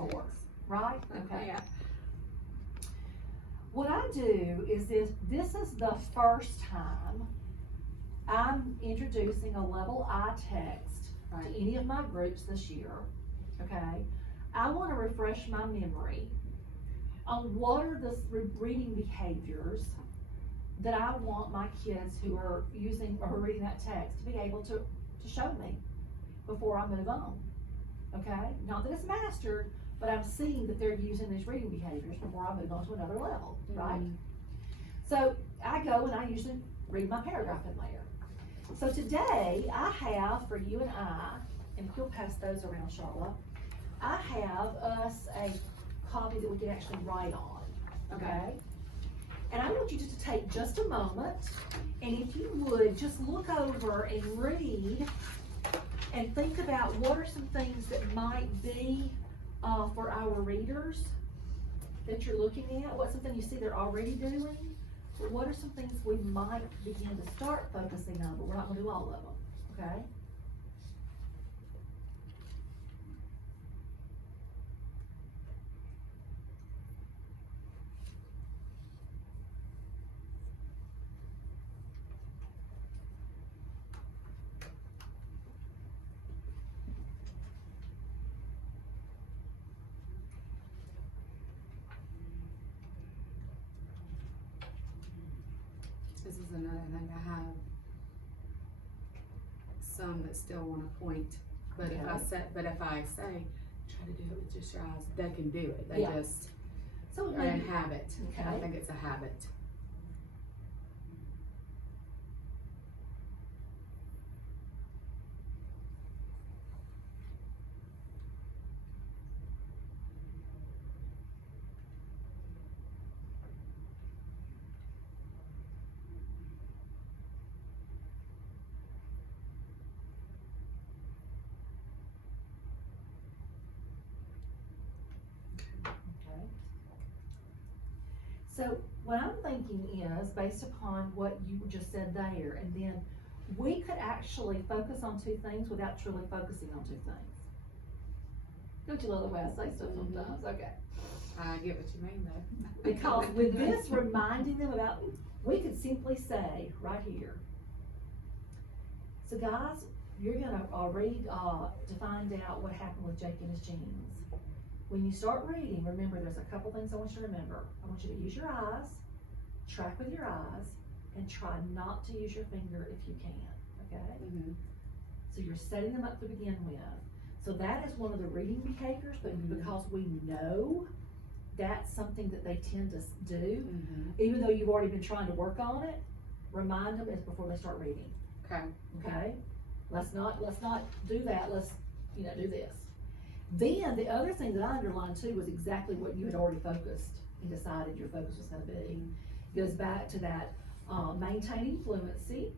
more, right? Okay. Yeah. What I do is this is the first time I'm introducing a level I text Right. to any of my groups this year, okay? I wanna refresh my memory on what are the reading behaviors that I want my kids who are using or reading that text to be able to show me before I move on, okay? Not that it's mastered, but I'm seeing that they're using these reading behaviors before I move on to another level, right? So I go and I usually read my paragraph in there. So today I have for you and I, and you'll pass those around, Charlotte, I have us a copy that we can actually write on, okay? And I want you to take just a moment, and if you would, just look over and read and think about what are some things that might be for our readers that you're looking at. What's something you see they're already doing? But what are some things we might begin to start focusing on, but we're not gonna do all of them, okay? This is another thing, I have some that still wanna point, but if I Okay. say, try to do it with just your eyes, they can do it, they Yeah. just So are in maybe, habit, and I Okay. think it's a habit. okay. So what I'm thinking is, based upon what you just said there, and then we could actually focus on two things without truly focusing on two things. Don't you love the way I say stuff sometimes? Okay. I get what you mean though. Because with this reminding them about, we could simply say right here. So guys, you're gonna read to find out what happened with Jake and his jeans. When you start reading, remember there's a couple things I want you to remember. I want you to use your eyes, track with your eyes, and try not to use your finger if you can, okay? Mhm. So you're setting them up to begin with. So that is one of the reading behaviors, but because we know that's something that they tend to do, even though you've already been trying to work on it, remind them is before they start reading, Okay. okay? Let's not do that, let's, do this. Then the other thing that I underlined too was exactly what you had already focused and decided your focus was gonna be. Goes back to that maintaining fluency,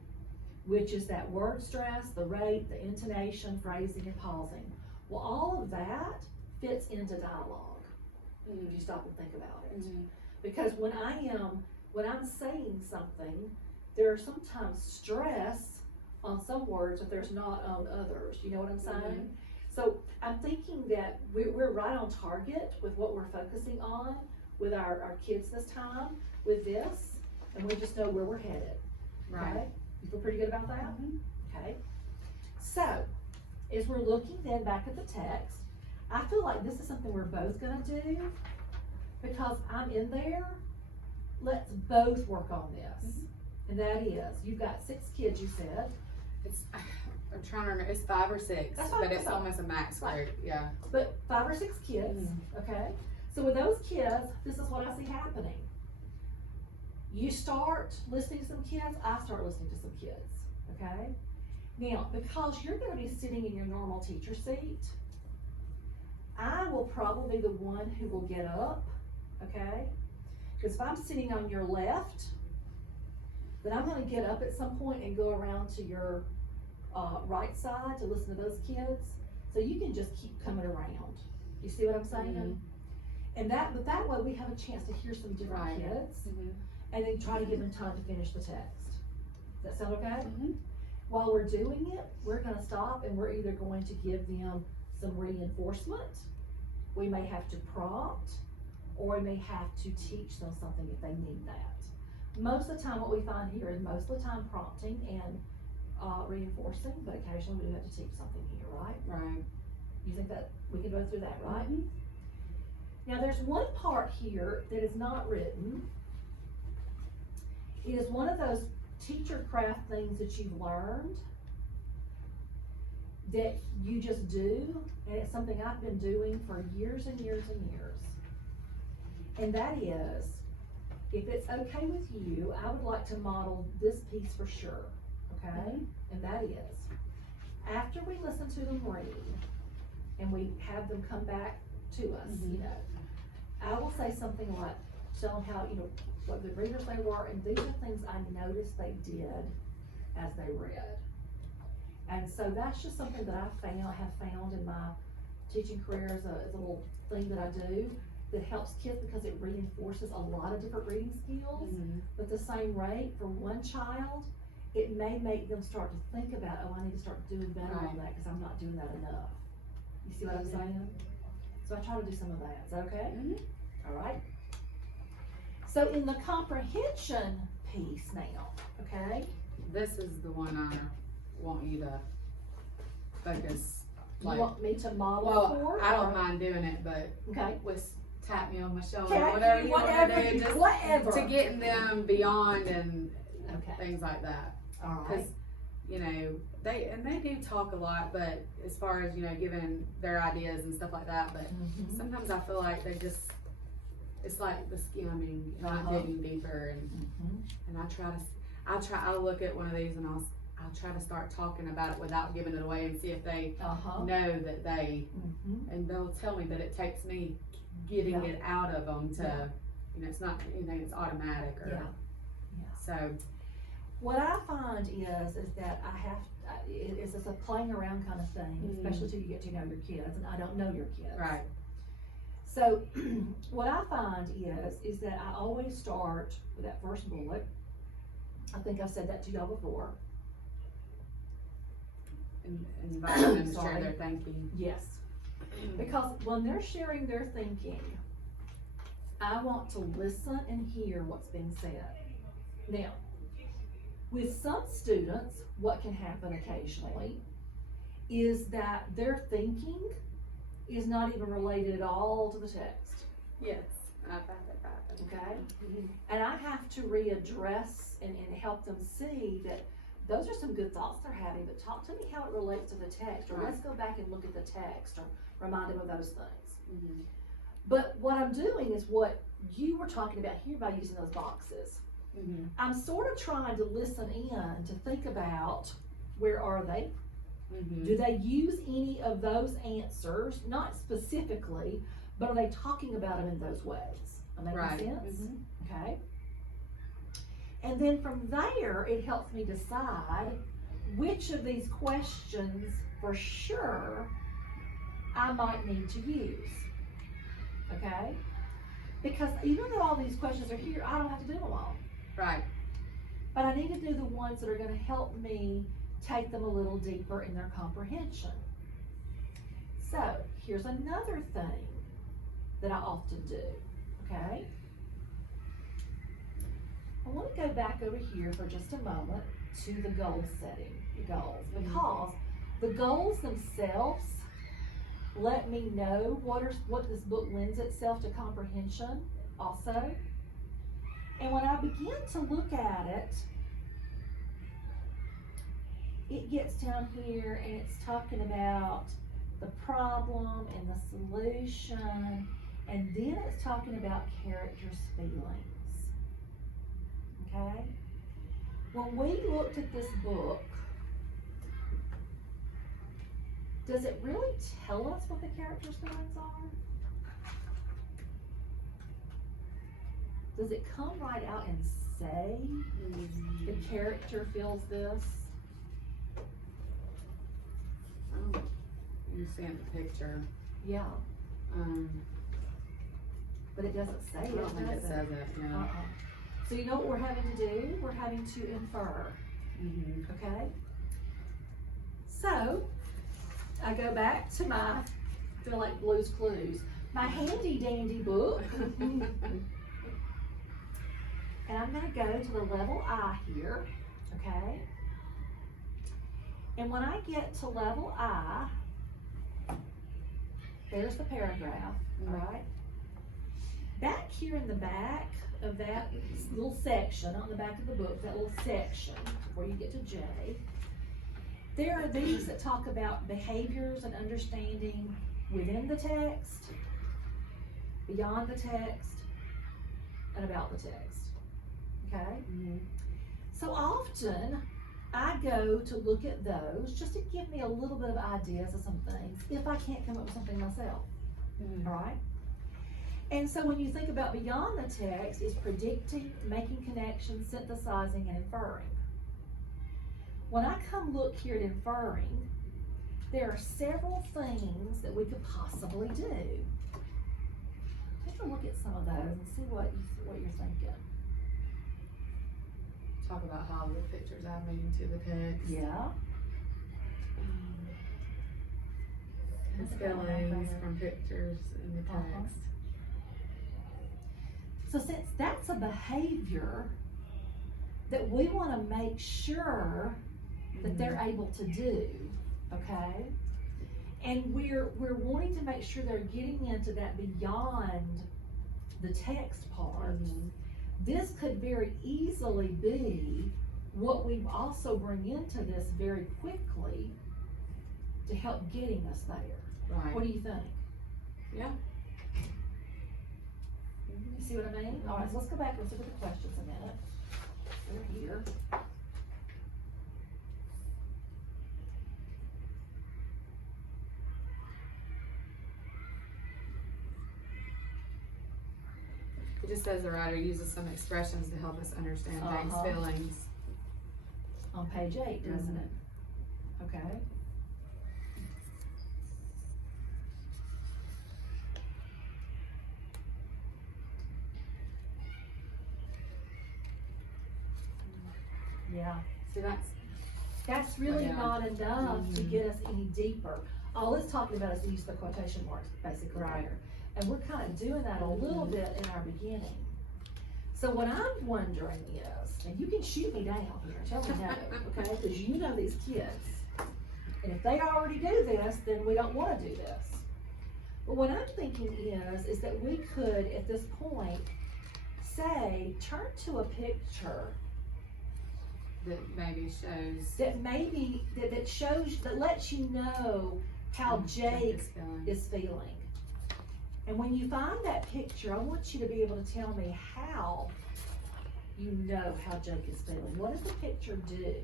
which is that word stress, the rate, the intonation, phrasing, and pausing. Well, all of that fits into dialogue, if you stop and think about it. Because when I'm saying something, there's sometimes stress on some words that there's not on others, you know what I'm saying? So I'm thinking that we're right on target with what we're focusing on with our kids this time, with this, and we just know where we're headed, okay? Right. You feel pretty good about that? Okay. So, as we're looking then back at the text, I feel like this is something we're both gonna do, because I'm in there, let's both work on this. And that is, you've got 6 kids, you said. It's, I'm trying to remember, it's 5 or 6, That's fine, but it's that's fine. almost a max Right. group, yeah. But 5 or 6 kids, okay? So with those kids, this is what I see happening. You start listening to some kids, I start listening to some kids, okay? Now, because you're gonna be sitting in your normal teacher seat, I will probably be the one who will get up, okay? Because if I'm sitting on your left, then I'm gonna get up at some point and go around to your right side to listen to those kids. So you can just keep coming around. You see what I'm saying? And but that way we have a chance to hear some different Right. kids, and then try to give them time to finish the text. Does that sound okay? While we're doing it, we're gonna stop and we're either going to give them some reinforcement, We may have to prompt, or we may have to teach them something if they need that. Most of the time, what we find here is most of the time prompting and reinforcing, but occasionally we do have to teach something here, right? Right. You think that we can go through that, right? Mhm. Now, there's one part here that is not written. It is one of those teacher craft things that you've learned that you just do, and it's something I've been doing for years and years and years. And that is, if it's okay with you, I would like to model this piece for sure, okay? And that is, after we listen to them read, and we have them come back to us, you know, I will say something like, tell them how, you know, what the readers they were, and these are things I noticed they did as they read. And so that's just something that have found in my teaching career as a little thing that I do that helps kids because it reinforces a lot of different reading skills. But the same rate for one child, it may make them start to think about, oh, I need to start doing better on that because I'm not doing that enough. You see what I'm saying? So I try to do some of that. Is that okay? All right. So in the comprehension piece now, okay? This is the one I want you to focus. You want me to model Well, for? I don't mind doing it, but Okay. with tap me on my shoulder, Tap whatever you, you want whatever, to do, just whatever. to getting them beyond and Okay. things like that. All right. Because, you know, they do talk a lot, but as far as, you know, giving their ideas and stuff like that, but Mhm. sometimes I feel like they just, it's like the skimming, not Uh-huh. digging deeper, and Mhm. I'll look at one of these and I'll try to start talking about it without giving it away and see if they Uh-huh. know that they, Mhm. and they'll tell me that it takes me getting Yeah. it out of them to, Yeah. you know, it's not anything that's automatic or, Yeah. Yeah. so, What I find is that it's just a playing around kind of thing, especially till you get to know your kids, and I don't know your kids. right, So what I find is that I always start with that first bullet. I think I've said that to y'all before. and inviting them to share Sorry. their thinking. Yes. Because when they're sharing their thinking, I want to listen and hear what's being said. Now, with some students, what can happen occasionally is that their thinking is not even related at all to the text, Yes, I've had that happen. okay? And I have to readdress and help them see that those are some good thoughts they're having, but talk to me how it relates to the text, or let's go back and look at the text, or remind them of those things. But what I'm doing is what you were talking about here by using those boxes. I'm sort of trying to listen in to think about, where are they? Do they use any of those answers, not specifically, but are they talking about them in those ways? Am I making sense? Okay. And then from there, it helps me decide which of these questions for sure I might need to use. Okay? Because even though all these questions are here, I don't have to do them all. Right. But I need to do the ones that are going to help me take them a little deeper in their comprehension. So, here's another thing that I often do, okay? I want to go back over here for just a moment to the goal setting, the goals, because the goals themselves let me know what this book lends itself to comprehension also. And when I begin to look at it, it gets down here and it's talking about the problem and the solution, and then it's talking about characters' feelings. Okay? When we looked at this book, does it really tell us what the characters' feelings are? Does it come right out and say the character feels this? Oh, you see in the picture. Yeah, but it doesn't say I it, don't think it does says it, yeah. Uh-uh. So you know what we're having to do? We're having to infer, okay? So, I go back to my, I feel like Blue's Clues. my handy dandy book. And I'm gonna go to the level I here, okay? And when I get to level I, there's the paragraph, all right? Back here in the back of that little section, on the back of the book, that little section, before you get to J, there are these that talk about behaviors and understanding within the text, beyond the text, and about the text, okay? Mhm. So often, I go to look at those just to give me a little bit of ideas of some things, if I can't come up with something myself, Mhm. all right? And so when you think about beyond the text, it's predicting, making connections, synthesizing, and inferring. When I come look here at inferring, there are several things that we could possibly do. Take a look at some of those and see what you're thinking. Talk about how the pictures add meaning to the text. Yeah. And feelings from pictures in the Uh-huh. text. So since that's a behavior that we want to make sure that they're able to do, okay? And we're wanting to make sure they're getting into that beyond the text part. Mhm. This could very easily be what we also bring into this very quickly to help getting us there. Right. What do you think? Yeah. You see what I mean? All right, so let's go back and look at the questions a minute. They're here. It just says the writer uses some expressions to help us understand Jake's Uh-huh. feelings. On page 8, doesn't Mhm. it? Okay. Yeah. See, That's really Yeah. not enough to Mhm. get us any deeper. All it's talking about is the use of the quotation marks, basically. Right. And we're kind of doing that a little bit in our beginning. So what I'm wondering is, and you can shoot me down here, tell me no, okay? Because you know these kids. And if they already do this, then we don't want to do this. But what I'm thinking is that we could, at this point, say, turn to a picture that maybe shows that shows, that lets you know how Jake is feeling. is feeling. And when you find that picture, I want you to be able to tell me how you know how Jake is feeling. What does the picture do?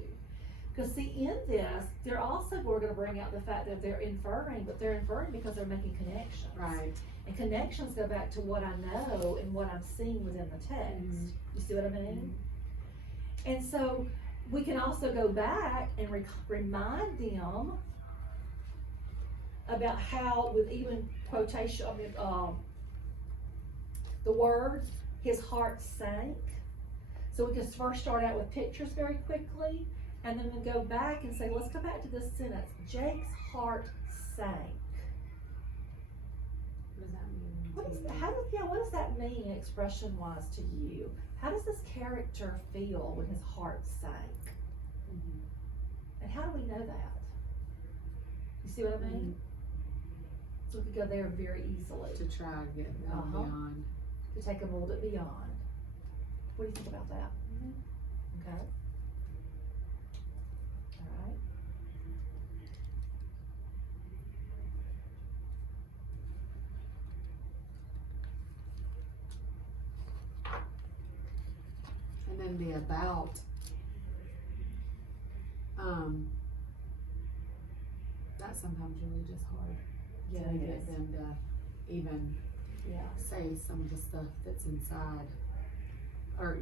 Because see, in this, we're gonna bring out the fact that they're inferring, but they're inferring because they're making connections. Right. And connections go back to what I know and what I'm seeing within the text. Mhm. You see what I mean? And so we can also go back and remind them about how, with even quotation, the words, his heart sank. So we can first start out with pictures very quickly, and then we go back and say, let's go back to this sentence. Jake's heart sank. What does that mean? What does that mean expression-wise to you? How does this character feel when his heart sank? Mhm. And how do we know that? You see what I mean? So we could go there very easily To try to get them Uh-huh. beyond. to take them a little bit beyond. What do you think about that? Okay. All right. And then the about. That's sometimes really just hard Yeah, to it get is. them to even Yeah. say some of the stuff that's inside, or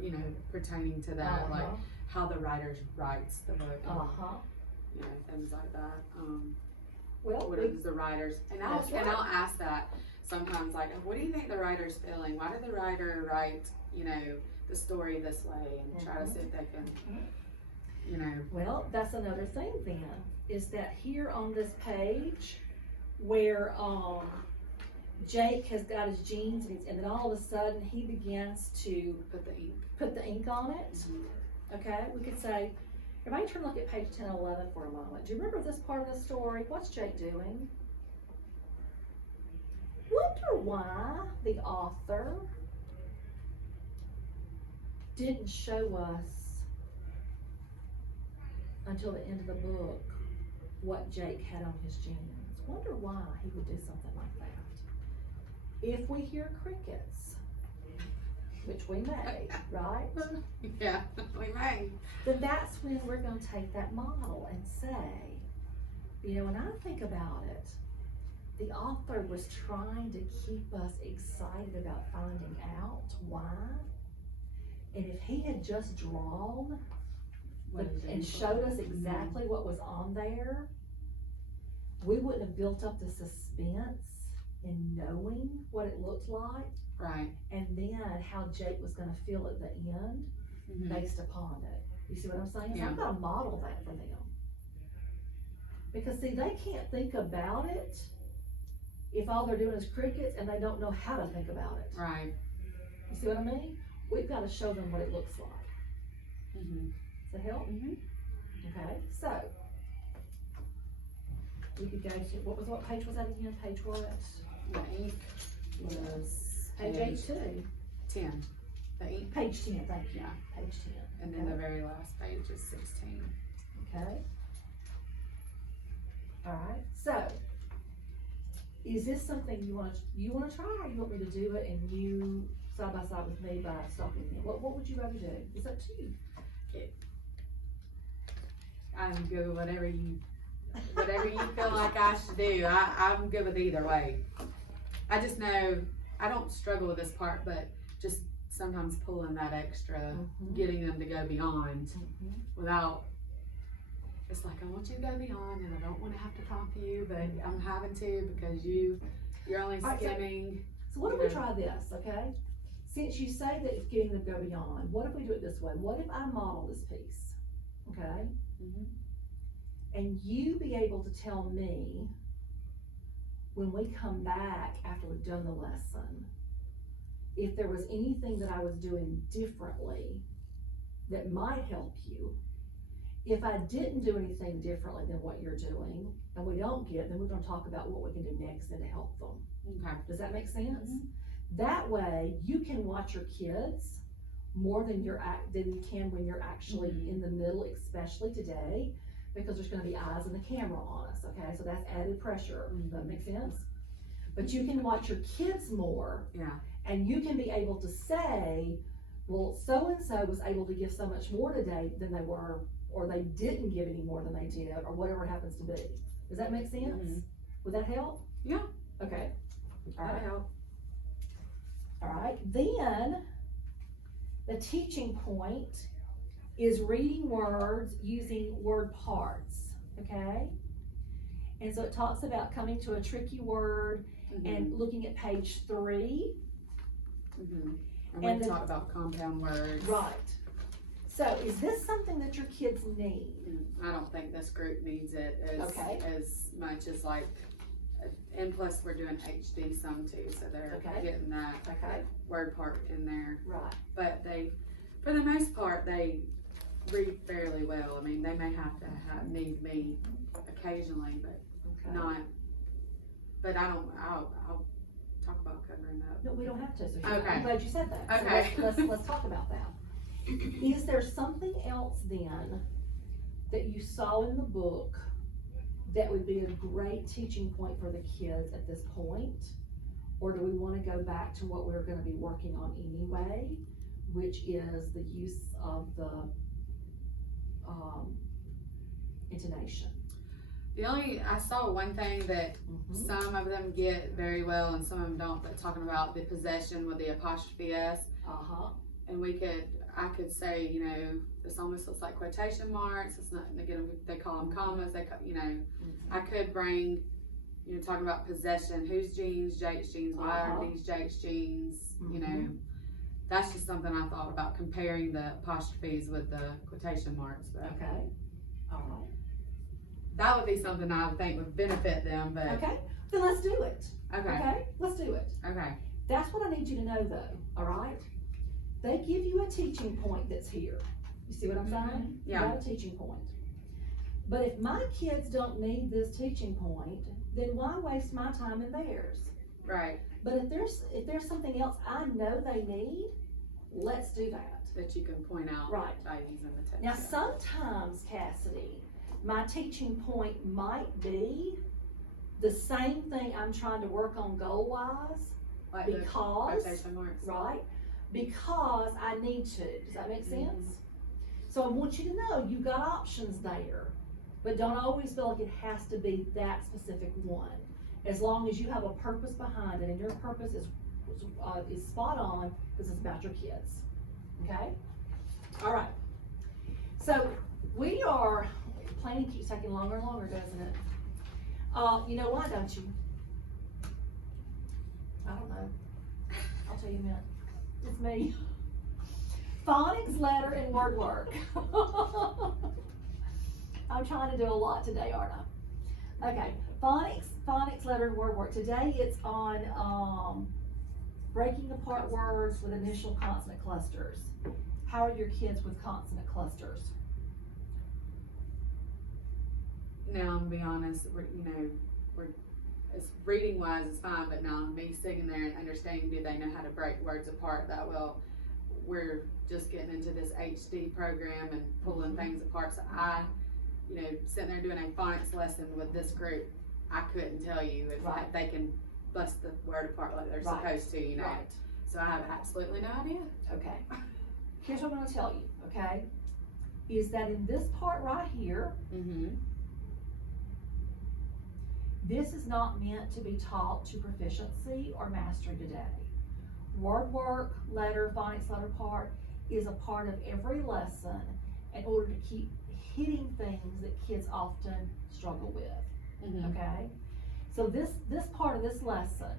pertaining to that, like how the writer writes the book, Uh-huh. things like that. Well, What is the writers? And I'll That's right. ask that sometimes, like, what do you think the writer's feeling? Why did the writer write, the story this way? And try to see if they can, well, that's another thing then, is that here on this page, where, Jake has got his jeans and then all of a sudden he begins to Put the ink. put the ink on it. Okay, we could say, everybody turn and look at page 10 and 11 for a moment. Do you remember this part of the story? What's Jake doing? Wonder why the author didn't show us until the end of the book what Jake had on his jeans. Wonder why he would do something like that. If we hear crickets, which we may, right? Yeah, we may. Then that's when we're gonna take that model and say, you know, when I think about it, the author was trying to keep us excited about finding out why. And if he had just drawn and showed us exactly what was on there, we wouldn't have built up the suspense in knowing what it looked like. Right. And then how Jake was gonna feel at the end based upon it. You see what I'm saying? So Yeah. I've gotta model that for them. Because see, they can't think about it if all they're doing is crickets and they don't know how to think about it. Right. You see what I mean? We've gotta show them what it looks like. Mm-hmm. Does that help? Mm-hmm. Okay, so. We could go to, what page was that again? Page what? The ink was Page 82. 10. The ink. Page 10, thank you. Yeah. Page 10. And then the very last page is 16. Okay. Alright, so, is this something you wanna try, or you want me to do it and you side by side with me by stopping me? What would you rather do? It's up to you. I'm good with whatever you feel like I should do. I'm good with either way. I just know I don't struggle with this part, but just sometimes pulling that extra, getting them to go beyond without. It's like, I want you to go beyond, and I don't want to have to talk to you, but I'm having to because you're only skimming. So what if we try this, okay? Since you say that it's getting them to go beyond, what if we do it this way? What if I model this piece, okay? And you be able to tell me when we come back after we've done the lesson, if there was anything that I was doing differently that might help you. If I didn't do anything differently than what you're doing, and we don't get, then we're gonna talk about what we can do next and to help them. Okay. Does that make sense? That way, you can watch your kids more than you can when you're actually in the middle, especially today, because there's gonna be eyes and the camera on us, okay? So that's added pressure. Does that make sense? But you can watch your kids more. Yeah. And you can be able to say, well, so-and-so was able to give so much more today than they were, or they didn't give any more than they did, or whatever it happens to be. Does that make sense? Would that help? Yeah. Okay. That'll help. All right, then the teaching point is reading words using word parts, okay? And so it talks about coming to a tricky word and looking at page 3. And we talk about compound words. Right. So is this something that your kids need? I don't think this group needs it as much as like, and plus we're doing HD some too, so they're getting that word part in there. Right. But they, for the most part, they read fairly well. I mean, they may have to need me occasionally, but not. But I'll talk about covering up. No, we don't have to. So Okay. I'm glad you said that. Okay. So let's talk about that. Is there something else then that you saw in the book that would be a great teaching point for the kids at this point? Or do we want to go back to what we're going to be working on anyway, which is the use of the intonation? I saw one thing that some of them get very well and some of them don't, but talking about the possession with the apostrophe S. And I could say, you know, this almost looks like quotation marks. It's not, they call them commas. I could bring, you know, talking about possession. Whose jeans? Jake's jeans. Why are these Jake's jeans? You know, that's just something I thought about, comparing the apostrophes with the quotation marks. But Okay. All right. that would be something I would think would benefit them. But Okay. then let's do it. Okay. Okay, let's do it. Okay. That's what I need you to know though, all right? They give you a teaching point that's here. You see what I'm saying? Yeah. You got a teaching point. But if my kids don't need this teaching point, then why waste my time and theirs? Right. But if there's something else I know they need, let's do that. That you can point out Right. by using the text. Now sometimes, Cassidy, my teaching point might be the same thing I'm trying to work on goal-wise, like the because, quotation marks. right? Because I need to. Does that make sense? So I want you to know you got options there, but don't always feel like it has to be that specific one. As long as you have a purpose behind it, and your purpose is spot on, because it's about your kids. Okay? All right. So we are, planning keeps taking longer and longer, doesn't it? You know why, don't you? I don't know. I'll tell you in a minute. It's me. Phonics, letter, and word work. I'm trying to do a lot today, aren't I? Okay, phonics, letter, and word work. Today it's on breaking apart words with initial consonant clusters. How are your kids with consonant clusters? Now, I'm gonna be honest, we're it's reading wise it's fine, but now me sitting there and understanding, do they know how to break words apart that well? We're just getting into this HD program and pulling things apart. So I, sitting there doing a phonics lesson with this group, I couldn't tell you if Right. they can bust the word apart like they're Right. supposed to, Right. So I have absolutely no idea. Okay. Here's what I'm gonna tell you, okay? Is that in this part right here, Mm-hmm. this is not meant to be taught to proficiency or mastery today. Word work, letter, phonics, letter part is a part of every lesson in order to keep hitting things that kids often struggle with, Mm-hmm. okay? So this part of this lesson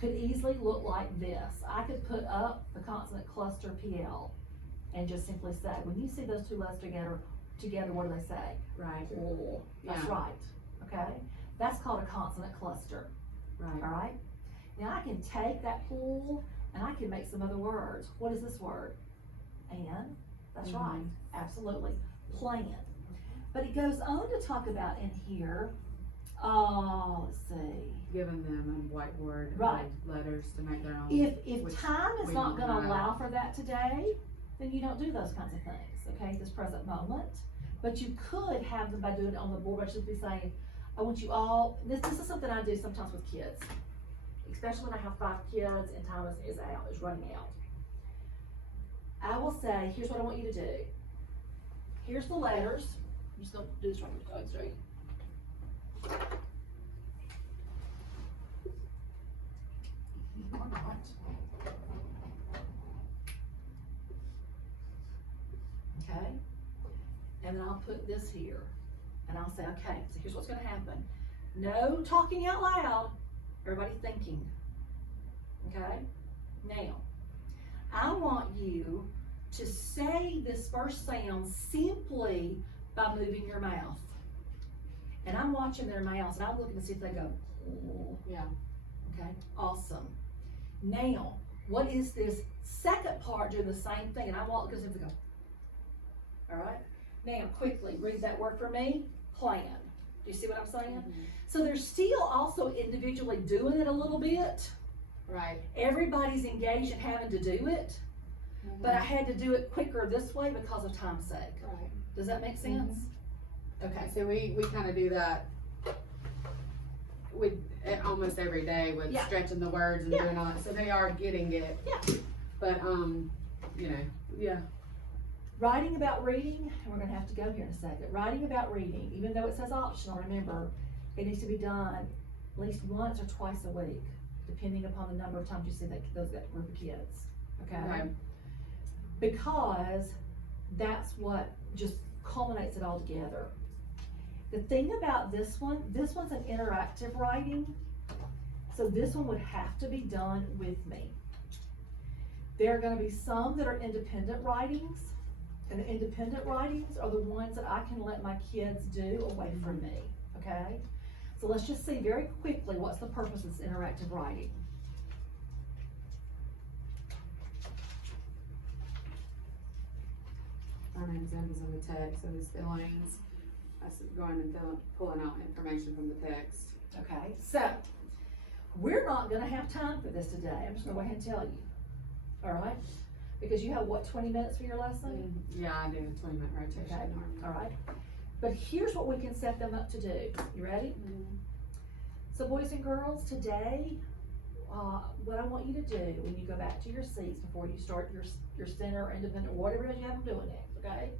could easily look like this. I could put up the consonant cluster PL and just simply say, when you see those two letters together, what do they say? Right. Oh, that's Yeah. right, okay? That's called a consonant cluster, Right. all right? Now I can take that pool and I can make some other words. What is this word? And, that's Mhm. right, absolutely, plan. But it goes on to talk about in here, let's see. Giving them a whiteboard Right. with letters to make their own. If which time is we not don't gonna have. allow for that today, then you don't do those kinds of things, okay, at this present moment. But you could have them by doing it on the board, by simply saying, I want you all, this is something I do sometimes with kids, especially when I have 5 kids and time is running out. I will say, here's what I want you to do. Here's the letters. I'm just gonna do this right here. Oh, it's right. Or not. Okay, and then I'll put this here, and I'll say, okay, so here's what's gonna happen. No talking out loud, everybody thinking, okay? Now, I want you to say this first sound simply by moving your mouth. And I'm watching their mouths, and I'm looking to see if they go, oh. Yeah. Okay, awesome. Now, what is this second part doing the same thing? And I want to see if they go. All right. Now, quickly read that word for me. Plan. Do you see what I'm saying? Mm-hmm. So they're still also individually doing it a little bit. Right. Everybody's engaged in having to do it, Mm-hmm. but I had to do it quicker this way because of time's sake. Right. Does that make sense? Okay. So we kind of do that with almost every day with Yeah. stretching the words and Yeah. doing all that. So they are getting it. Yeah. But yeah. Writing about reading, and we're gonna have to go here in a second. Writing about reading, even though it says optional, remember, it needs to be done at least once or twice a week, depending upon the number of times you see that group of kids, okay? Right. Because that's what just culminates it all together. The thing about this one's an interactive writing, so this one would have to be done with me. There are gonna be some that are independent writings, and the independent writings are the ones that I can let my kids do away from me, okay? So let's just see very quickly what's the purpose of this interactive writing. Finding examples in the text of his feelings. That's going and pulling out information from the text. Okay, so we're not gonna have time for this today. I'm just gonna go ahead and tell you. All right? Because you have what, 20 minutes for your lesson? Yeah, I do a 20-minute rotation. Okay, all right. But here's what we can set them up to do. You ready? So boys and girls, today, what I want you to do when you go back to your seats before you start your center or independent or whatever it is you have them doing next, okay?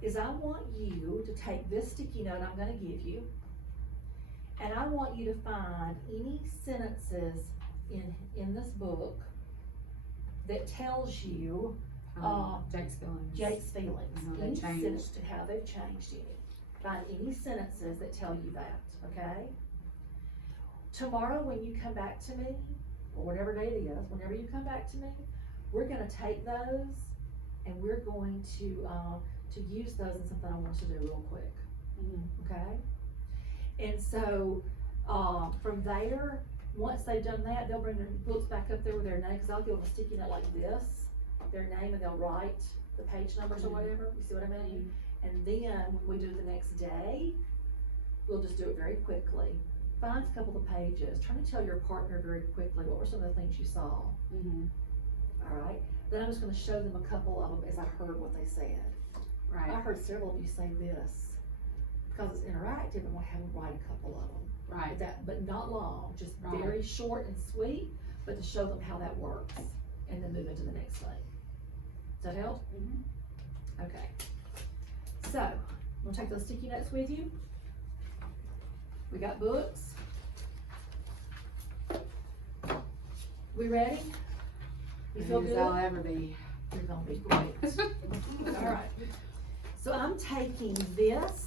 Is I want you to take this sticky note I'm gonna give you, and I want you to find any sentences in this book that tells you Jake's feelings. Jake's feelings, How they any changed. sentence and how they've changed any. Find any sentences that tell you that, okay? Tomorrow when you come back to me, or whatever day it is, whenever you come back to me, we're gonna take those and we're going to use those in something I want us to do real quick, okay? And so, from there, once they've done that, they'll bring their books back up there with their name, cause I'll give them a sticky note like this, their name, and they'll write the page numbers or whatever, you see what I mean? And then, when we do it the next day, we'll just do it very quickly. Find a couple of pages, try to tell your partner very quickly, what were some of the things you saw? Alright, then I'm just gonna show them a couple of them as I heard what they said. Right. I heard several of you say this, because it's interactive, and we'll have them write a couple of them. Right. But not long, just Right. very short and sweet, but to show them how that works, and then move into the next thing. Does that help? Okay. So, we'll take those sticky notes with you. We got books. We ready? You feel As good? I'll ever be. You're gonna be great. Alright. So I'm taking this.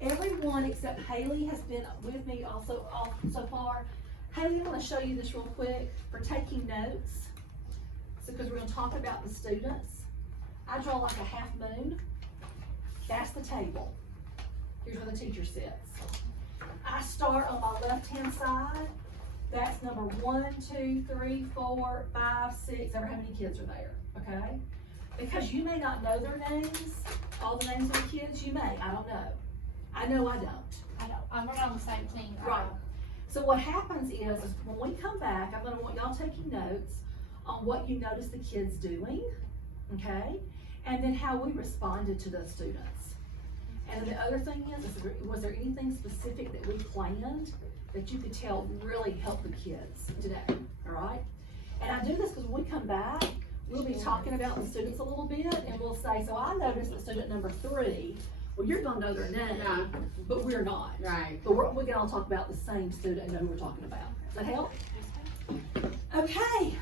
Everyone except Haley has been with me also so far. Haley, I'm gonna show you this real quick for taking notes. So, because we're gonna talk about the students. I draw like a half moon. That's the table. Here's where the teacher sits. I start on my left-hand side. That's number 1, 2, 3, 4, 5, 6, ever how many kids are there, okay? Because you may not know their names, all the names of the kids, you may, I don't know. I know I don't. I know, I'm on the same team. Right. So what happens is when we come back, I'm gonna want y'all taking notes on what you noticed the kids doing, okay? And then how we responded to those students. And the other thing is was there anything specific that we planned that you could tell really helped the kids today, all right? And I do this because when we come back, we'll be talking about the students a little bit, and we'll say, so I noticed that student number 3, well, you're gonna know their name, Yeah. but we're not. Right. But we can all talk about the same student and know who we're talking about. Does that help? Okay,